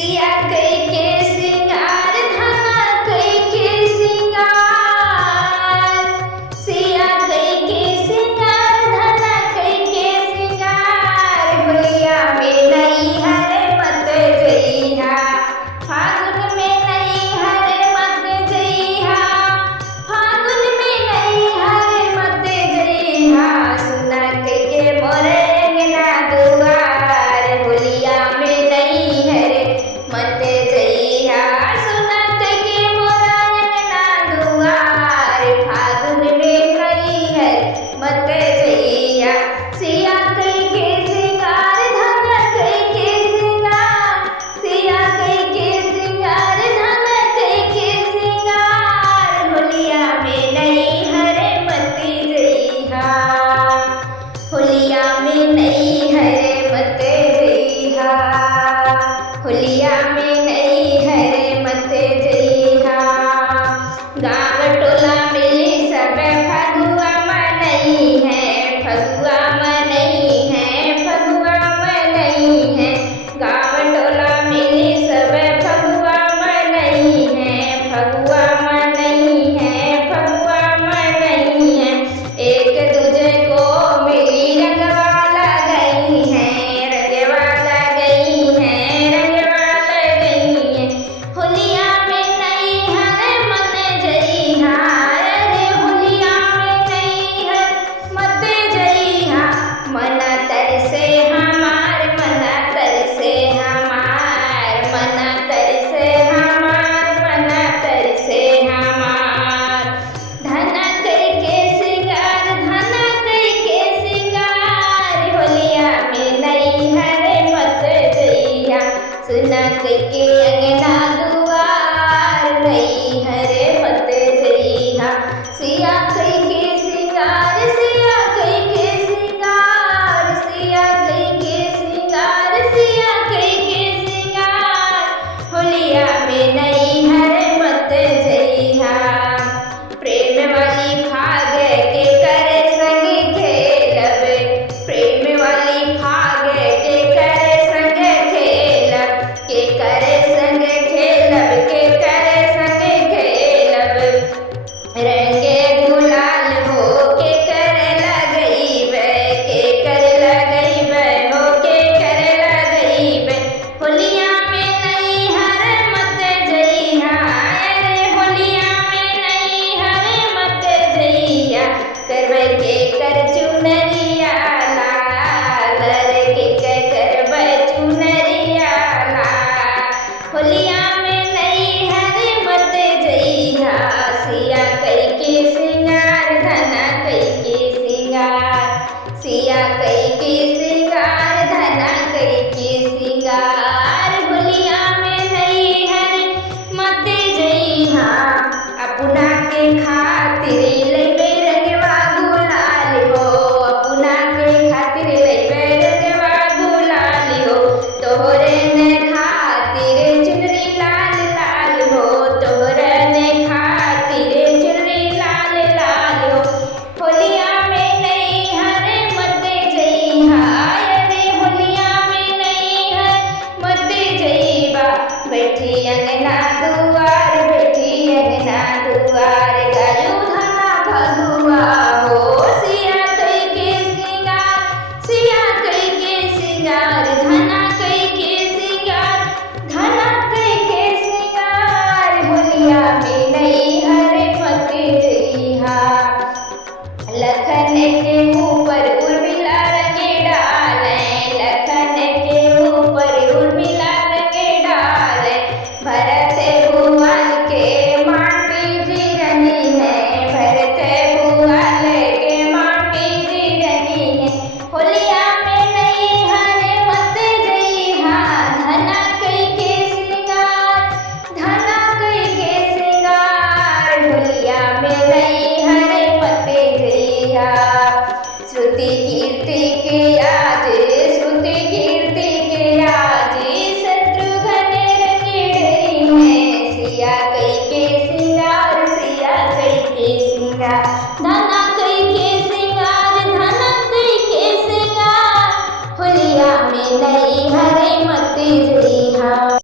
सिया कई के सिंगार धना कई के सिंगार, सिया कई के सिंगार धना कई के सिंगार, होलिया में नई हरे मत जइहा, फागुन में नई हरे मत जइहा, फागुन में नई हरे मत जइहा, सुना कई के मोरे अंगना दुआर, होलिया में नई हरे मत जइहा, सुना कई के मोरा अंगना दुआर, फागुन में नई हरे मत जइहा, सिया कई के सिंगार धना कई के सिंगार, सिया कई के सिंगार धना कई के सिंगार, होलिया में नई हरे मत जइहा, होलिया में नई हरे मत जइहा, होलिया में नई हरे मत जइहा, गाँव टोला मिली सब फगुआ मनई है, फगुआ मनई है, फगुआ मनई है, गाँव टोला मिली सब फगुआ मनई है, फगुआ मनई है, फगुआ मनई है, एक दूजे को मिली रंगवा लगई है, रंगवा लगई है, रंगवा लगई है, होलिया में नई हरे मत जइहा, अरे होलिया में नई हरे मत जइहा, मना तरसे हमार, मना तरसे हमार, मना तरसे हमार, मना तरसे हमार, धना कई के सिंगार, धना कई के सिंगार, होलिया में नई हरे मत जइहा, सुना कई के अंगना दुआर, नई हरे मत जइहा, सिया कई के सिंगार, सिया कई के सिंगार, सिया कई के सिंगार, सिया कई के सिंगार, होलिया में नई हरे मत जइहा, प्रेम वाली फाग के कर संग खेलब, प्रेम वाली फाग के कर संग खेलब, के कर संग खेलब, के कर संग खेलब, रंगे गुलाल हो के कर लगइबे, के कर लगइबे हो के कर लगइबे, होलिया में नई हरे मत जइहा, अरे होलिया में नई हरे मत जइहा, करबै के कर चुनरिया लाल, रे के करबै चुनरिया लाल, होलिया में नई हरे मत जइहा, सिया कई के सिंगार धना कई के सिंगार, सिया कई के सिंगार धना कई के सिंगार, होलिया में नई हरे मत जइहा, अपना के खातिर लइबे रंगवा गुलाल हो, अपना के खातिर लइबे रंगवा गुलाल हो, तोहरे ने खातिर चुनरी लाल लाल हो, तोहरे ने खातिर चुनरी लाल लाल हो, होलिया में नई हरे मत जइहा, अरे होलिया में नई हरे मत जइबा, बैठी अंगना दुआर, बैठी अंगना दुआर, गायो धना फगुआ हो, सिया कई के सिंगार, सिया कई के सिंगार, धना कई के सिंगार, धना कई के सिंगार, होलिया में नई हरे मत जइहा, लखन के ऊपर उर्मिला रंगे डाले, लखन के ऊपर उर्मिला रंगे डाले, भरत भुवन के माटी जीरनी है, भरत भुवन के माटी जीरनी है, होलिया में नई हरे मत जइहा, धना कई के सिंगार, धना कई के सिंगार, होलिया में नई हरे मत जइहा, श्रुति कीर्ति के आज, श्रुति कीर्ति के आज, शत्रुघ्न रंगे डरी है, सिया कई के सिंगार, सिया कई के सिंगार, धना कई के सिंगार, धना कई के सिंगार, होलिया में नई हरे